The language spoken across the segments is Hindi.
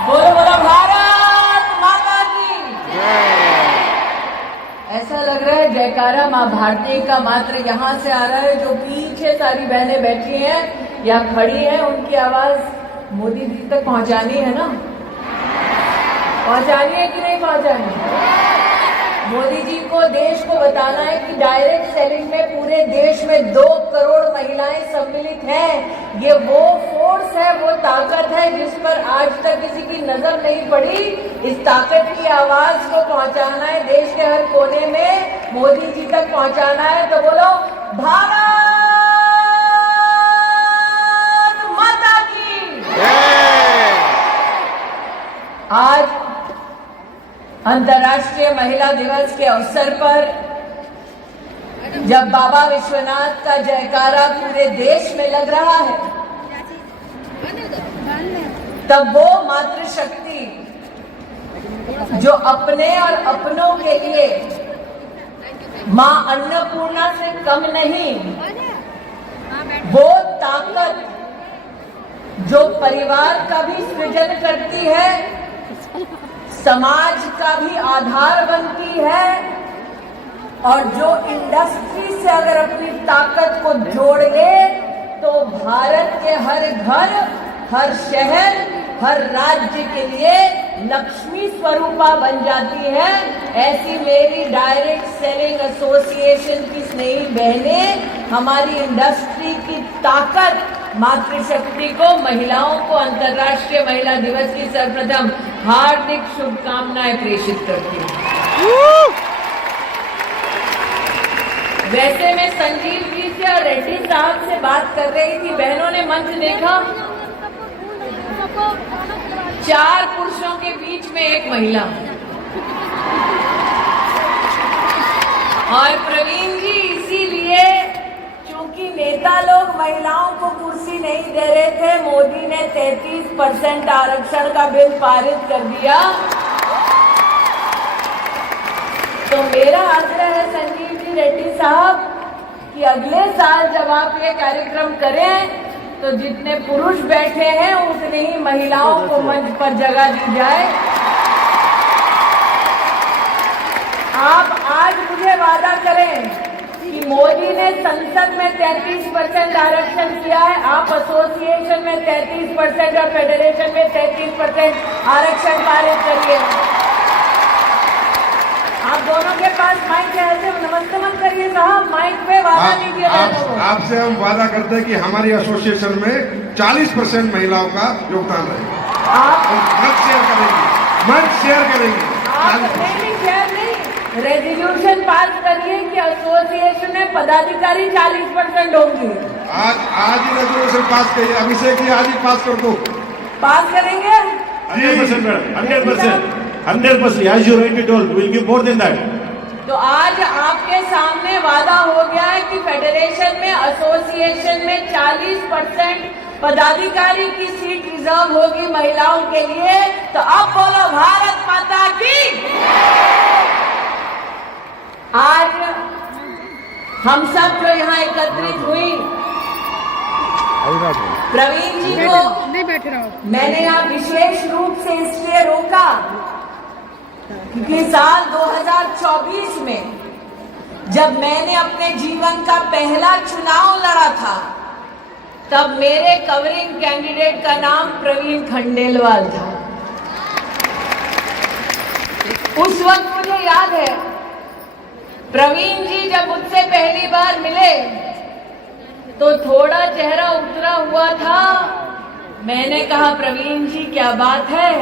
बोलो बोलो भारत माता की। ऐसा लग रहा है जयकारा माँ भारती का मात्र यहाँ से आ रहा है। जो पीछे सारी बहनें बैठी हैं या खड़ी हैं, उनकी आवाज मोदी जी तक पहुंचानी है ना? पहुंचानी है कि नहीं पहुंचानी? मोदी जी को देश को बताना है कि डायरेक्ट सेलिंग में पूरे देश में 2 करोड़ महिलाएं सम्मिलित हैं। ये वो फोर्स है, वो ताकत है जिस पर आज तक किसी की नजर नहीं पड़ी। इस ताकत की आवाज को पहुंचाना है देश के हर कोने में, मोदी जी तक पहुंचाना है। तो बोलो भारत माता की। आज अंतर्राष्ट्रीय महिला दिवस के अवसर पर जब बाबा विश्वनाथ का जयकारा पूरे देश में लग रहा है, तब वो मातृशक्ति जो अपने और अपनों के लिए मां अन्नपूर्णा से कम नहीं, वो ताकत जो परिवार का भी सृजन करती है, समाज का भी आधार बनती है, और जो इंडस्ट्री से अगर अपनी ताकत को जोड़ ले तो भारत के हर घर, हर शहर, हर राज्य के लिए लक्ष्मी स्वरूपा बन जाती है। ऐसी मेरी डायरेक्ट सेलिंग एसोसिएशन की स्नेही बहनें हमारी इंडस्ट्री की ताकत, मातृशक्ति को, महिलाओं को अंतर्राष्ट्रीय महिला दिवस की सर्वप्रथम हार्दिक शुभकामनाएं प्रेषित करती हूँ। वैसे मैं संजीव जी से और रेड्डी साहब से बात कर रही थी, बहनों ने मंच देखा, 4 पुरुषों के बीच में 1 महिला। और प्रवीण जी, इसीलिए क्योंकि नेता लोग महिलाओं को कुर्सी नहीं दे रहे थे, मोदी ने 33% आरक्षण का बिल पारित कर दिया। तो मेरा आग्रह है संजीव जी, रेड्डी साहब, कि अगले साल जब आप ये कार्यक्रम करें तो जितने पुरुष बैठे हैं उतनी ही महिलाओं को मंच पर जगह दी जाए। आप आज मुझे वादा करें कि मोदी ने संसद में 33% आरक्षण किया है, आप एसोसिएशन में 33% और फेडरेशन में 33% आरक्षण पारित करिए। आप दोनों के पास माइक है, ऐसे नमस्ते मत करिए साहब, माइक पे वादा लीजिए। आपसे हम वादा करते हैं कि हमारी एसोसिएशन में 40% महिलाओं का योगदान रहेगा। आप मंच शेयर करेंगे, मंच शेयर करेंगे। नहीं, शेयर नहीं, रेजोल्यूशन पास करिए कि एसोसिएशन में पदाधिकारी 40% होंगी। आज ही रेजोल्यूशन पास करिए, अभिषेक जी आज ही पास कर दो। पास करेंगे 100% madam, 100%, as you rightly told, we'll give more than that. तो आज आपके सामने वादा हो गया है कि फेडरेशन में, एसोसिएशन में 40% पदाधिकारी की सीट रिजर्व होगी महिलाओं के लिए। तो अब बोलो भारत माता की। आज हम सब जो यहाँ एकत्रित हुई, प्रवीण जी को मैंने यहाँ विशेष रूप से इसलिए रोका क्योंकि साल 2024 में जब मैंने अपने जीवन का पहला चुनाव लड़ा था, तब मेरे कवरिंग कैंडिडेट का नाम प्रवीण खंडेलवाल था। उस वक्त मुझे याद है, प्रवीण जी जब मुझसे पहली बार मिले तो थोड़ा चेहरा उतरा हुआ था। मैंने कहा प्रवीण जी क्या बात है?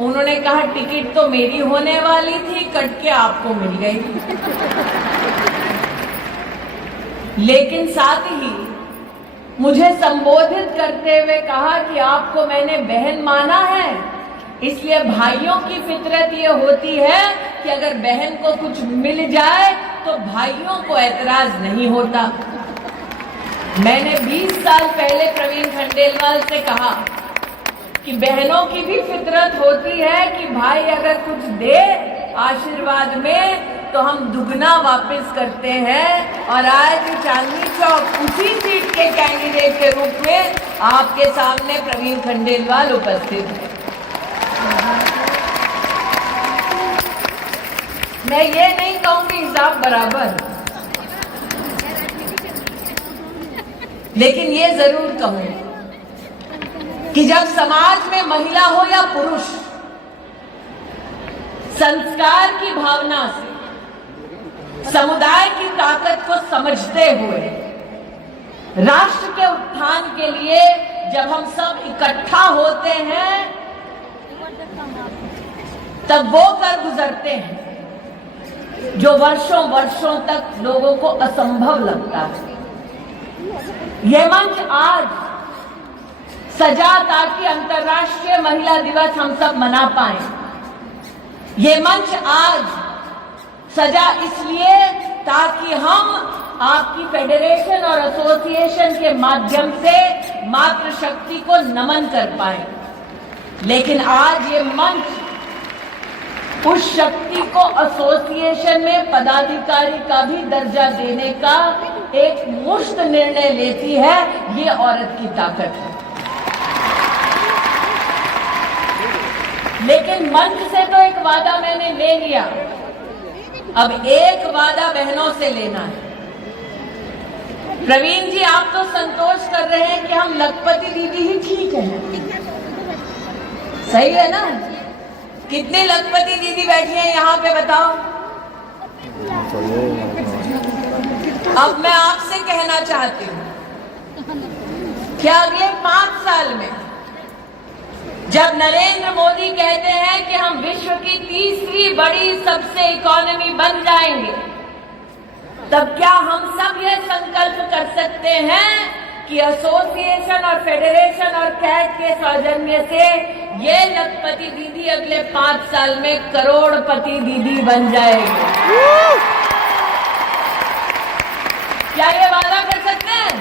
उन्होंने कहा टिकट तो मेरी होने वाली थी, कट के आपको मिल गई। लेकिन साथ ही मुझे संबोधित करते हुए कहा कि आपको मैंने बहन माना है, इसलिए भाइयों की फितरत ये होती है कि अगर बहन को कुछ मिल जाए तो भाइयों को ऐतराज नहीं होता। मैंने 20 साल पहले प्रवीण खंडेलवाल से कहा कि बहनों की भी फितरत होती है कि भाई अगर कुछ दे आशीर्वाद में तो हम दुगना वापस करते हैं। और आज चांदनी चौक उसी सीट के कैंडिडेट के रूप में आपके सामने प्रवीण खंडेलवाल उपस्थित है। मैं ये नहीं कहूंगी हिसाब बराबर, लेकिन ये जरूर कहूं कि जब समाज में महिला हो या पुरुष, संस्कार की भावना से समुदाय की ताकत को समझते हुए राष्ट्र के उत्थान के लिए जब हम सब इकट्ठा होते हैं तब वो कर गुजरते हैं जो वर्षों वर्षों तक लोगों को असंभव लगता है। यह मंच आज सजा ताकि अंतर्राष्ट्रीय महिला दिवस हम सब मना पाए। ये मंच आज सजा इसलिए ताकि हम आपकी फेडरेशन और एसोसिएशन के माध्यम से मातृशक्ति को नमन कर पाए। लेकिन आज ये मंच उस शक्ति को एसोसिएशन में पदाधिकारी का भी दर्जा देने का एक मुश्त निर्णय लेती है। ये औरत की ताकत है। लेकिन मंच से तो एक वादा मैंने ले लिया, अब एक वादा बहनों से लेना है। प्रवीण जी, आप तो संतोष कर रहे हैं कि हम लखपति दीदी ही ठीक है, सही है ना? कितनी लखपति दीदी बैठी हैं यहाँ पे बताओ? अब मैं आपसे कहना चाहती हूँ कि अगले 5 साल में जब नरेंद्र मोदी कहते हैं कि हम विश्व की तीसरी बड़ी सबसे इकोनॉमी बन जाएंगे, तब क्या हम सब ये संकल्प कर सकते हैं कि एसोसिएशन और फेडरेशन और कैट के सौजन्य से ये लखपति दीदी अगले 5 साल में करोड़पति दीदी बन जाएगी? क्या ये वादा कर सकते हैं?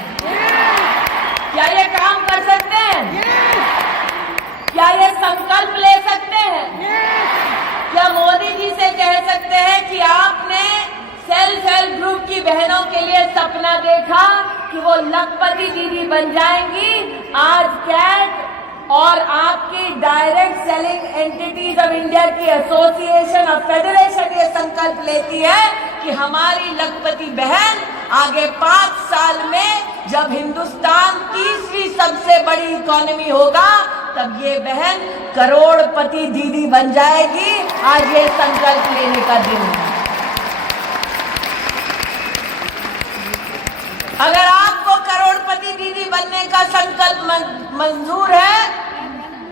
क्या ये काम कर सकते हैं? क्या ये संकल्प ले सकते हैं? क्या मोदी जी से कह सकते हैं कि आपने सेल्फ हेल्प ग्रुप की बहनों के लिए सपना देखा कि वो लखपति दीदी बन जाएंगी? आज कैट और आपकी direct selling entities of India की एसोसिएशन और फेडरेशन ये संकल्प लेती है कि हमारी लखपति बहन आगे 5 साल में जब हिंदुस्तान तीसरी सबसे बड़ी इकोनॉमी होगा तब ये बहन करोड़पति दीदी बन जाएगी। आज ये संकल्प लेने का दिन है। अगर आपको करोड़पति दीदी बनने का संकल्प मंजूर है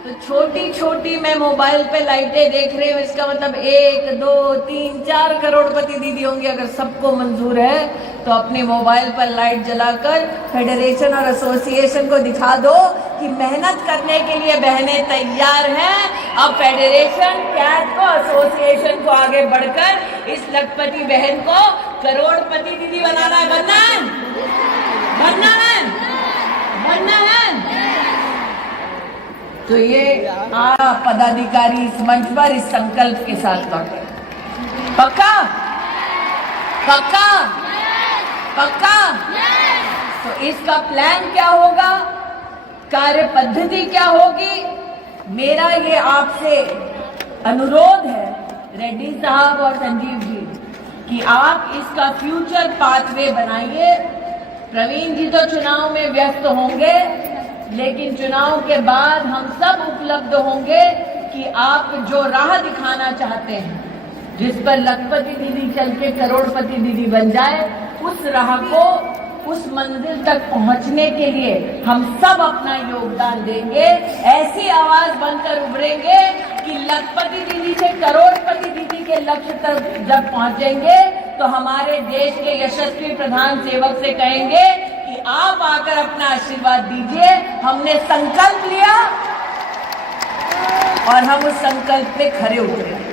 तो छोटी छोटी मैं मोबाइल पे लाइटें देख रही हूँ, इसका मतलब 1, 2, 3, 4 करोड़पति दीदी होंगे। अगर सबको मंजूर है तो अपने मोबाइल पर लाइट जलाकर फेडरेशन और एसोसिएशन को दिखा दो कि मेहनत करने के लिए बहनें तैयार हैं। अब फेडरेशन, कैट को, एसोसिएशन को आगे बढ़कर इस लखपति बहन को करोड़पति दीदी बनाना है। बनना है, बनना है, बनना है। तो ये पदाधिकारी इस मंच पर इस संकल्प के साथ लौटे। पक्का? पक्का? पक्का? तो इसका प्लान क्या होगा, कार्य पद्धति क्या होगी? मेरा ये आपसे अनुरोध है रेड्डी साहब और संजीव जी कि आप इसका फ्यूचर पाथवे बनाइए। प्रवीण जी तो चुनाव में व्यस्त होंगे, लेकिन चुनाव के बाद हम सब उपलब्ध होंगे कि आप जो राह दिखाना चाहते हैं जिस पर लखपति दीदी चल के करोड़पति दीदी बन जाए, उस राह को, उस मंजिल तक पहुंचने के लिए हम सब अपना योगदान देंगे। ऐसी आवाज बनकर उभरेंगे कि लखपति दीदी से करोड़पति दीदी के लक्ष्य तक जब पहुंचेंगे तो हमारे देश के यशस्वी प्रधान सेवक से कहेंगे कि आप आकर अपना आशीर्वाद दीजिए। हमने संकल्प लिया और हम उस संकल्प पे खरे उतरे।